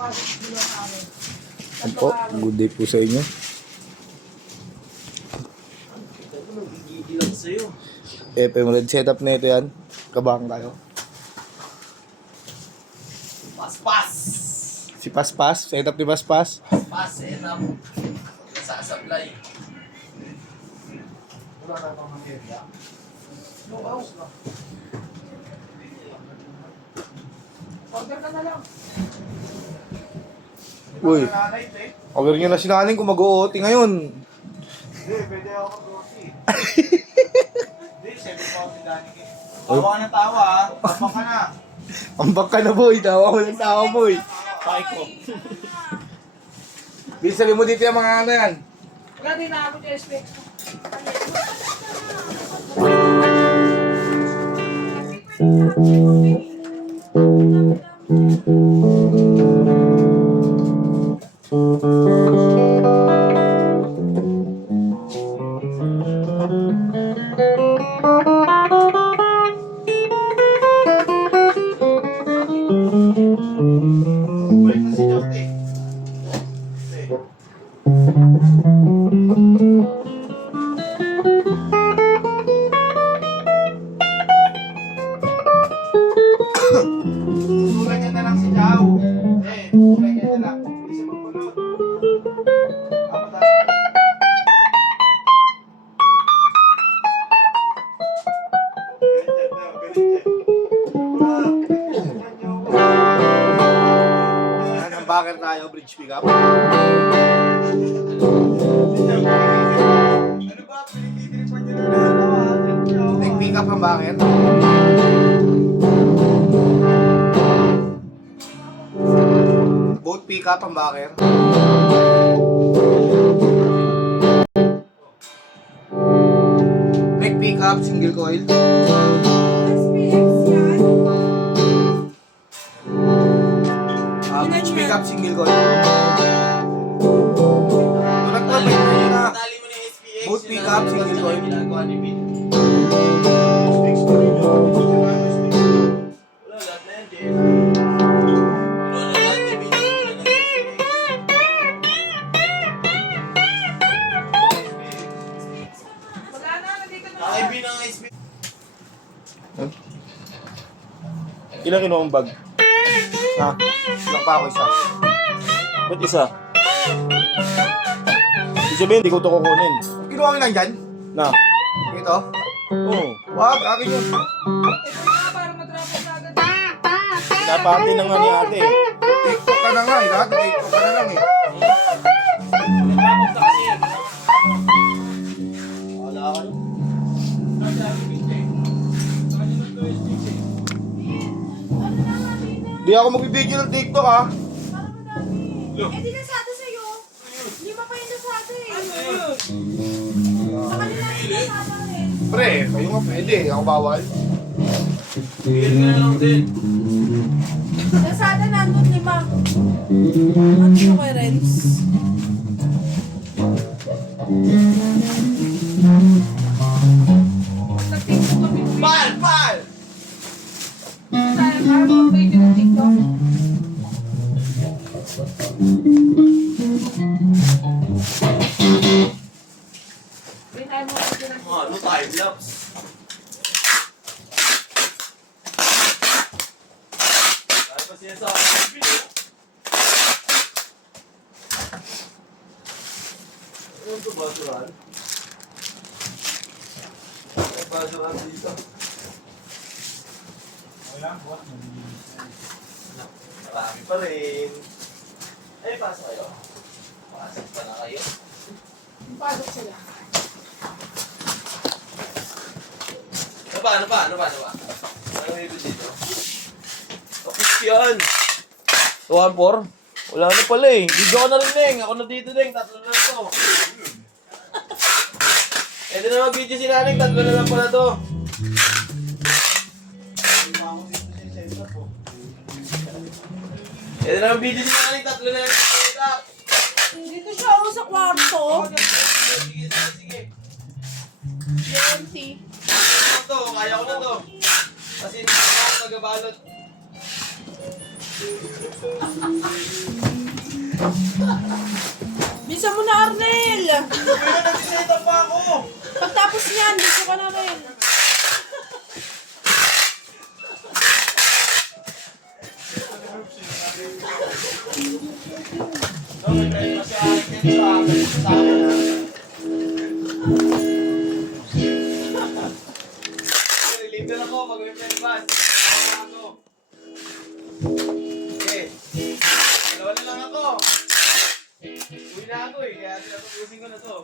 Ano po, good day po sa inyo. FM Red setup na ito yan. Kabang tayo. Paspas! Si Paspas, setup ni Paspas. Paspas, setup. Sasablay. Wala na pang materya. Order ka na lang. Uy, order nyo na sinaling kung mag-OOT ngayon. Hindi, pwede ako mag-OT. Hindi, 7 pounds si Danny. Tawa ng tawa ha. Tapang ka na. Ambak ka na boy, tawa ko ng tawa boy. Pakay ko. Bisalin mo dito yung mga ano yan. Wala din na ako sa SPX. Balik na si Jote. Tutulan niya na lang si Chao. Tutulan niya na lang. Hindi siya magbulot. Ako tayo. Yan, ang backer tayo, bridge pick up. Ano ba? Pinigigiripan niya na lang. Leg pick up ang backer. Boat pick up ang backer. Leg pick up, single coil. Bridge pick up, single coil. Tulad ko, may na. Tali mo na yung SPX. Boat pick up, single coil. Ginagawa ni Vin. Wala, lahat na yan, Jeff. Wala na lahat ni Vin. Wala na, nandito na. Kay Vin ang SPX. Ilang kinuha ang bag? Ha? Ilang pa ako isa? Ba't isa? Ibig sabihin, hindi ko ito kukunin. Kinuha mo lang dyan? Na? Ito? Oo. Wag, akin yun. Ito na, para matrapo na agad. Pinapati na nga ni ate. TikTok ka na nga eh. Lahat TikTok ka na lang eh. Nagpapag ka kasi yan. Wala ka nun. Di ako magbibigil ng TikTok ha. Eh, di nasado sa'yo. Lima pa yung nasado eh. Sa kanila yung nasado eh. Pre, kayo nga pwede. Ako bawal. Bigyan ka na lang din. Nasada nandun 5. Ano yung kay Renz? Nag-TikTok kami. Pal! Pal! Tayo, para mag-video ng TikTok. Binahin mo kasi ng Ano, time lapse. Dahil pa siya sa akin. Ano ito, basuran? Ano basuran dito? Marami pa rin. Eh, pasok kayo. Pasok pa na kayo. pasok sila. Ano ba? Ano yung dito? Tapos yan. 2-4? Wala na pala eh. Video ko na rin, Neng. Ako na dito, Neng. 3 na to. Pwede na mag-video si Naneng. 3 na lang pala to. Pwede na mag-video si Naneng. 3 na lang to. Dito siya ako sa kwarto. Sige. Empty. Kaya ko na to. Kasi hindi ako nagabalot. Bisa mo na, Arnel! Kaya nag-set up pa ako! Pagtapos niyan, bisa ka na rin. No, may try pa siya sa akin ha. Reliever ako pag may play pass. Ako. Okay. Dalawa na lang ako. Uwi na ako eh, kaya tinatapusin ko na to.